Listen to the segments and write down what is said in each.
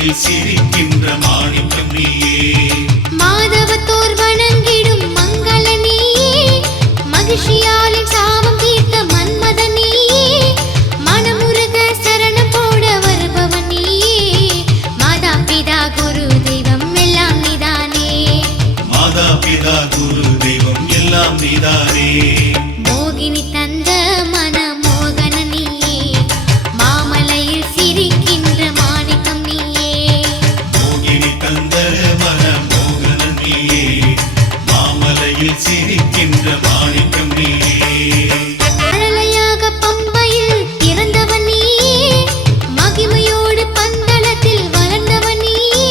மனதில் சிரிக்கின்ற மாணிக்கம் நீயே மாதவத்தோர் வணங்கிடும் மங்கள நீயே மகிழ்ச்சியாலின் சாபம் தீர்த்த மன்மத நீயே மனமுருக சரணம் போட வருபவன் நீயே. மாதா பிதா குரு தெய்வம் எல்லாம் நீதானே. மாதா பிதா குரு தெய்வம் எல்லாம் நீதானே. கண்களில் சிரிக்கின்ற மாணிக்கம் நீயே பம்பையில் இறந்தவன் நீயே மகிமையோடு பந்தளத்தில் வளர்ந்தவன் நீயே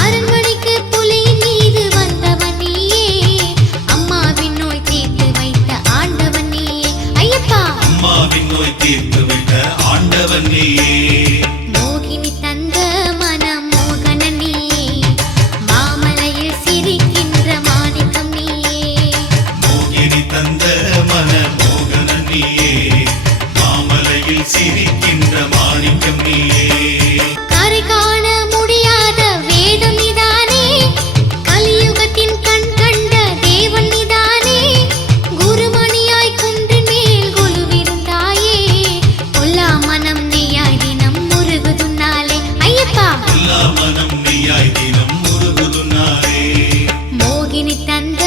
அரண்மனைக்கு புலியின் மீது வந்தவன் நீயே அம்மாவின் நோய் தீர்த்து வைத்த ஆண்டவன் நீயே ஐயப்பா! அம்மாவின் நோய் தீர்த்து வைத்த ஆண்டவன் நீயே சிரிக்கின்ற மாணிக்கம் நீயே. கரை காண முடியாத வேதம் நீதானே கலியுகத்தின் கண் கண்ட தேவன் நீதானே குருமணியாய் குன்றின் மேல் குழுவிருந்தாயே கொல்லா மனம் நீயாய் தினம் முருகுதுன்னாலே ஐயப்பா! எல்லா மனம் நீயாய் தினம் முருகுதுனாரே மோகினி தந்த